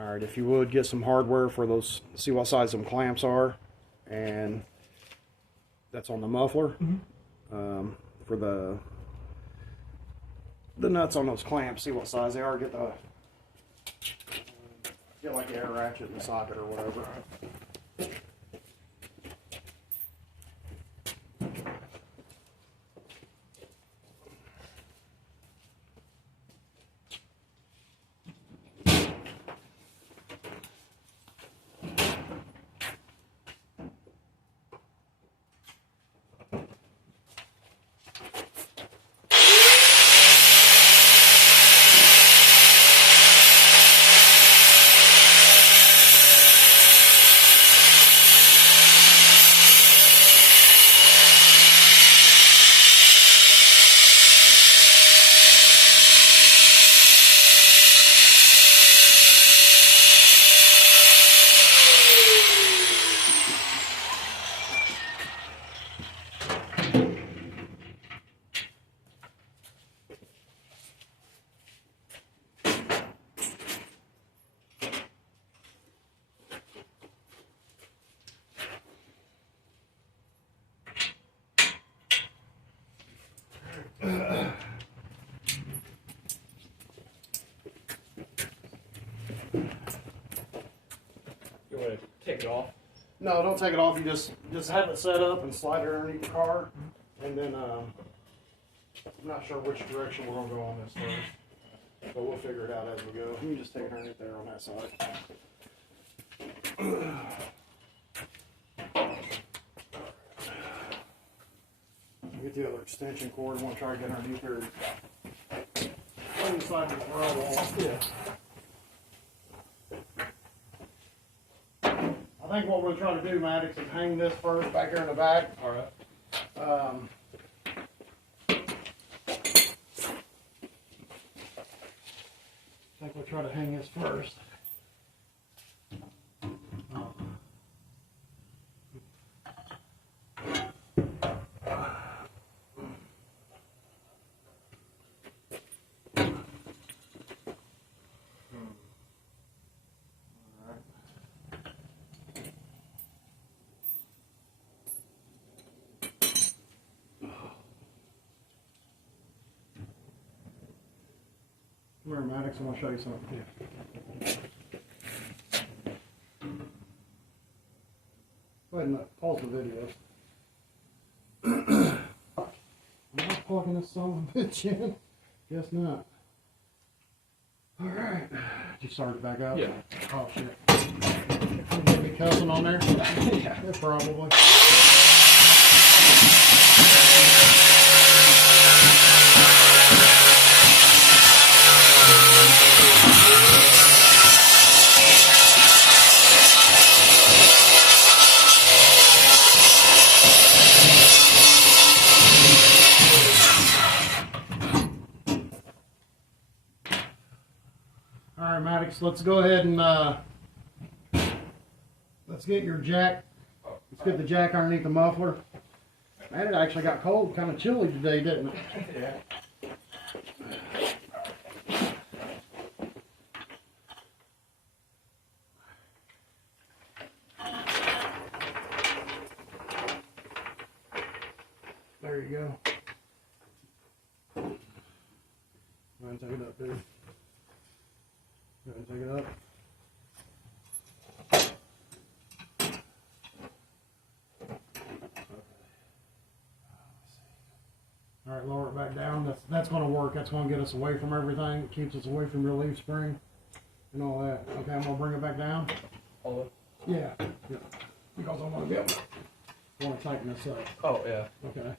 Alright, if you would get some hardware for those, see what size some clamps are, and that's on the muffler. For the nuts on those clamps, see what size they are, get like the air ratchet in the socket or whatever. You want to take it off? No, don't take it off. You just have it set up and slide it underneath the car, and then I'm not sure which direction we're gonna go on this first, but we'll figure it out as we go. You can just take it underneath there on that side. Get the other extension cord. I want to try to get underneath here. Inside this rod wall. Yeah. I think what we're trying to do, Maddox, is hang this first back here in the back. All right. I think we'll try to hang this first. Come here, Maddox, I want to show you something. Go ahead and pause the video. Am I plugging this son of a bitch in? Guess not. Alright. Did you start it back up? Yeah. Oh shit. Get me cussing on there? Yeah, probably. Alright, Maddox, let's go ahead and let's get your jack. Let's get the jack underneath the muffler. Man, it actually got cold, kind of chilly today, didn't it? Yeah. There you go. Go ahead and take it up, dude. Go ahead and take it up. All right, lower it back down. That's going to work. That's going to get us away from everything. It keeps us away from your leaf spring and all that. Okay, I'm going to bring it back down. All of it? Yeah. Because I want to be able to, tighten this up. Oh, yeah. Okay.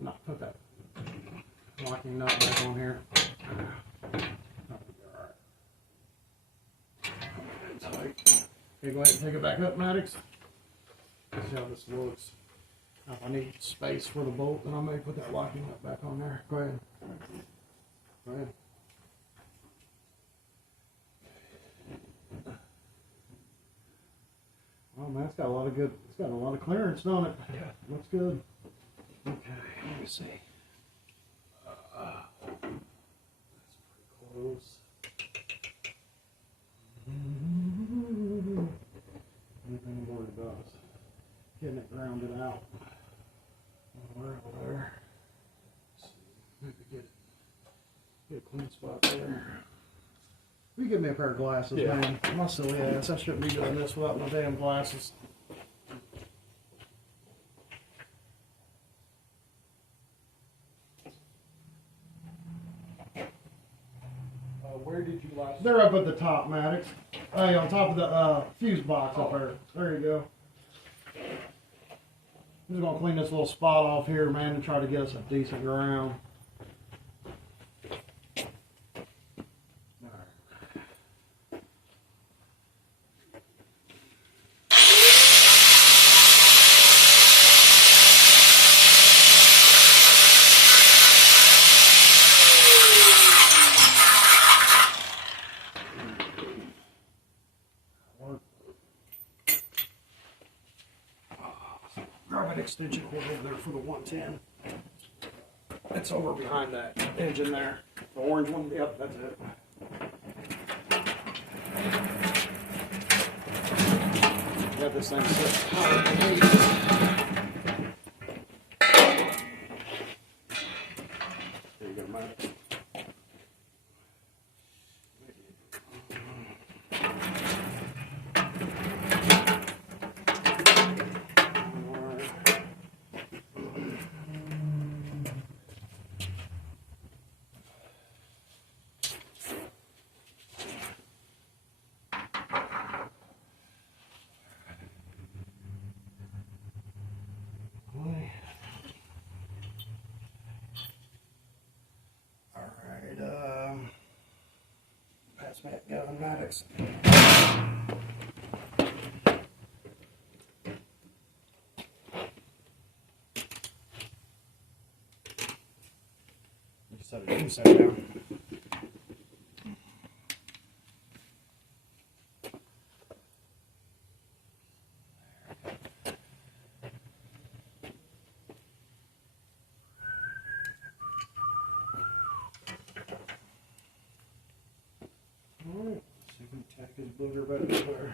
Not put that locking nut back on here. Okay, go ahead and take it back up, Maddox. See how this looks. Now, if I need space for the bolt, then I may put that locking nut back on there. Go ahead. Go ahead. Oh man, it's got a lot of good. It's got a lot of clearance, don't it? Yeah. Looks good. Okay, let me see. That's pretty close. Anything more it does. Getting it grounded out. Over there. Let's see. Maybe get a clean spot there. You give me a pair of glasses, Yeah. man. My silly ass. I shouldn't be doing this without my damn glasses. Where did you last? They're up at the top, Maddox. Hey, on top of the fuse box up there. There you go. I'm just gonna clean this little spot off here, man, and try to get us a decent ground. Grab an extension cord over there for the 110. It's over behind that engine there. The orange one? Yep, that's it. Got this thing set higher than me. There you go, Mike. Pass me that gun, Maddox. You set it down. Alright, see if we can tack his booger back there.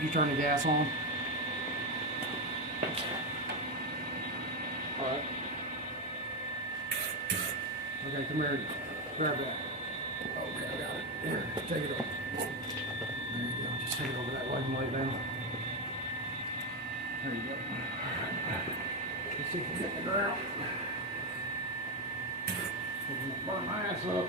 You turn the gas on. Alright. Okay, come here. Grab that. Okay, I got it. Here, take it over. There you go. Just take it over that way and lay it down. There you go. Let's see if we can get the ground. Burn my ass up.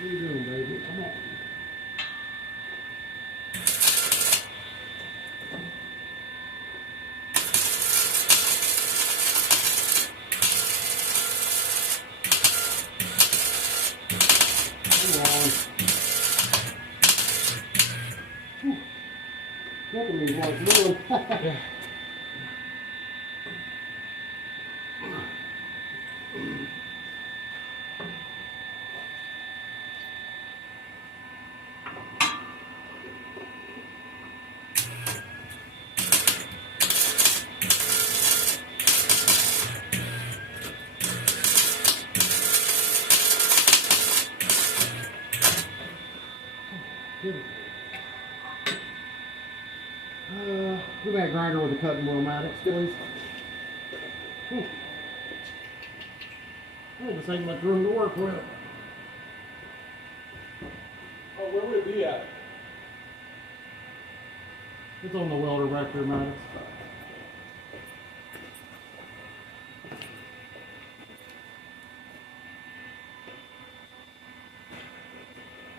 What are you doing, baby? Come on. Come on. Whew. Look at me, boy. It's moving. Yeah. Give me that grinder with a cutting wheel, Maddox, please. Whew. This ain't much room to work with. Oh, where would it be at? It's on the welder back there, man.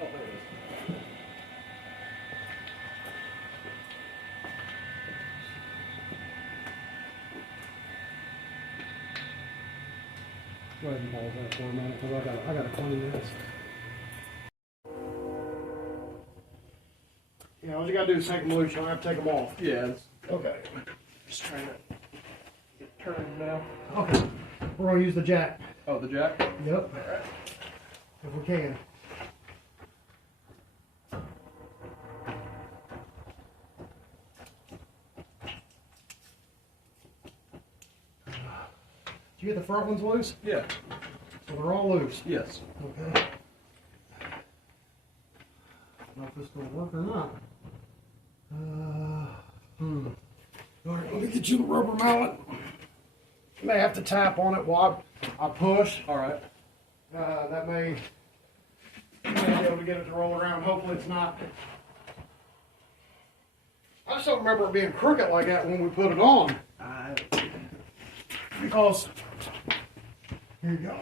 Oh, there it is. Go ahead and pause that for a minute, because I gotta clean this. You know, all you gotta do is take them loose. You don't have to take them off. Yeah. Okay. Just trying to get turned now. Okay. We're gonna use the jack. Oh, the jack? Yep. Alright. If we can. Did you get the front ones loose? Yeah. So they're all loose. Yes. Okay. I don't know if this is gonna work or not. All right, let me get you the rubber mallet. You may have to tap on it while I push. Alright. That may be able to get it to roll around. Hopefully it's not. I just don't remember it being crooked like that when we put it on. Because, here you go.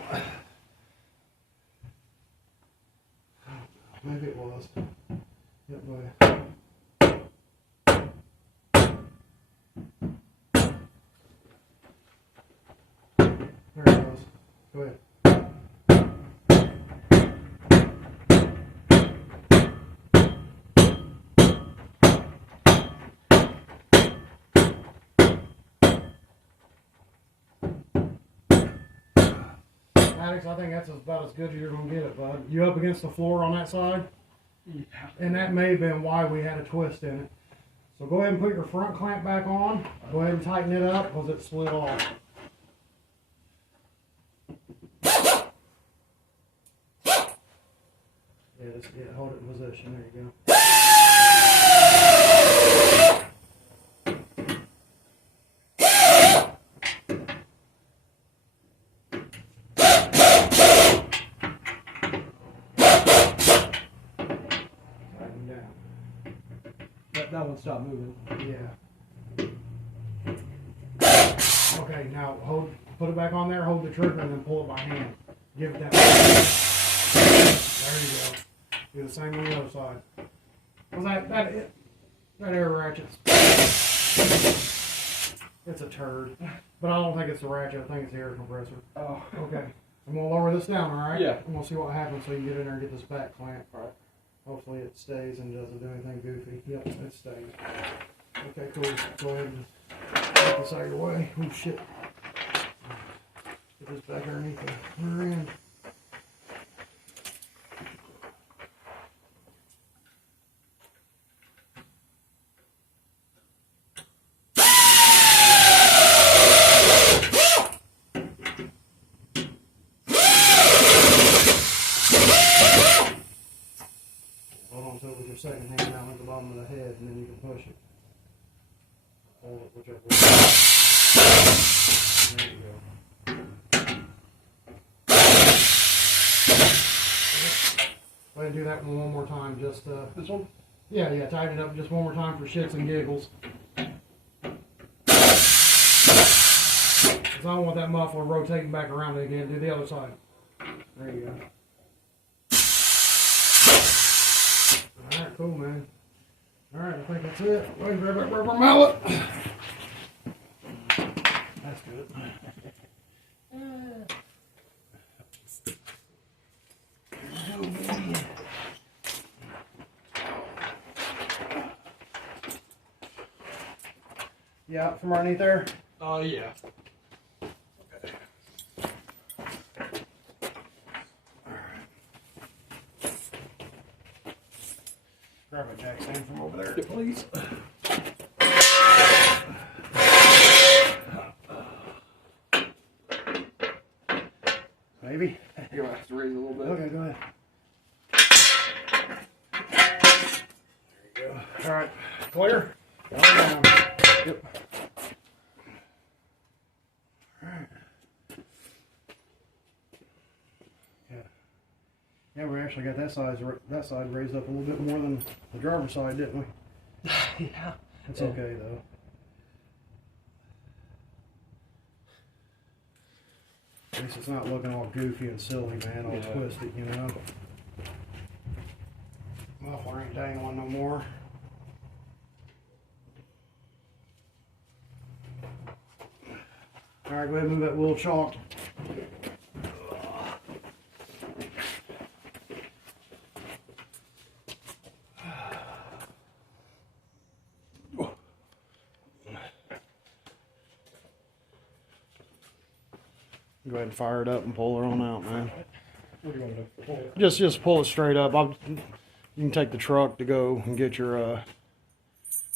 Maybe it was. Yep, buddy. There it goes. Go ahead. Alex, I think that's about as good as you're going to get it, bud. You up against the floor on that side? Yeah. And that may have been why we had a twist in it. So go ahead and put your front clamp back on. Go ahead and tighten it up because it slid off. Yeah, hold it in position. There you go. Tighten down. That one stopped moving. Yeah. Okay, now put it back on there, hold the trigger, and then pull it by hand. Give it that. There you go. Do the same on the other side. Well, that air ratchet's, it's a turd. But I don't think it's the ratchet, I think it's the air compressor. Oh. Okay. I'm gonna lower this down, alright? Yeah. I'm gonna see what happens so you can get in there and get this back clamp. Alright. Hopefully it stays and doesn't do anything goofy. Yep, it stays. Okay, cool. Go ahead and get this out of your way. Oh shit. Get this back underneath the rear end. Second hand down at the bottom of the head, and then you can push it. Hold it whichever way. There you go. Go ahead and do that one more time. Just This one? yeah, tighten it up just one more time for shits and giggles. Because I don't want that muffler rotating back around again. Do the other side. There you go. Alright, cool, man. Alright, I think that's it. Go ahead and grab that rubber mallet. That's good. Yeah, from underneath there? Yeah. Grab a jack stand from over there, please. Maybe. You're gonna have to raise it a little bit. Okay, go ahead. There you go. Alright, clear? Go down. Yep. Alright. Yeah, we actually got that side raised up a little bit more than the driver's side, didn't we? Yeah. It's okay though. At least it's not looking all goofy and silly, man, all twisted, you know. Muffler ain't dangling no more. Alright, go ahead and move that little chalk. Go ahead and fire it up and pull her on out, man. What do you want to do? Pull it? Just pull it straight up. You can take the truck to go and get your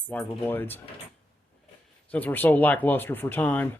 wiper blades. Since we're so lackluster for time.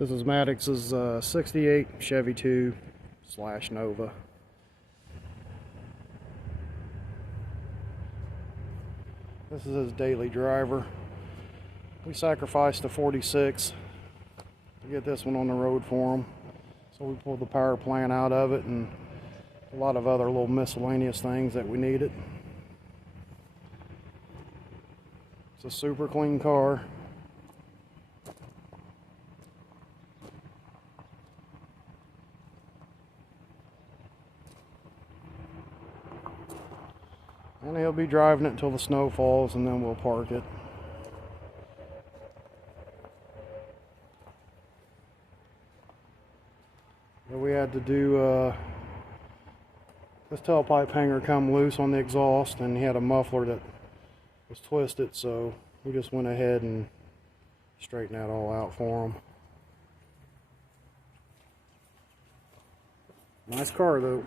This is Maddox's 68 Chevy 2/Nova. This is his daily driver. We sacrificed a 46 to get this one on the road for him. So we pulled the power plant out of it and a lot of other little miscellaneous things that we needed. It's a super clean car. And he'll be driving it until the snow falls and then we'll park it. But we had to do this tailpipe hanger come loose on the exhaust, and he had a muffler that was twisted, so we just went ahead and straightened that all out for him. Nice car though.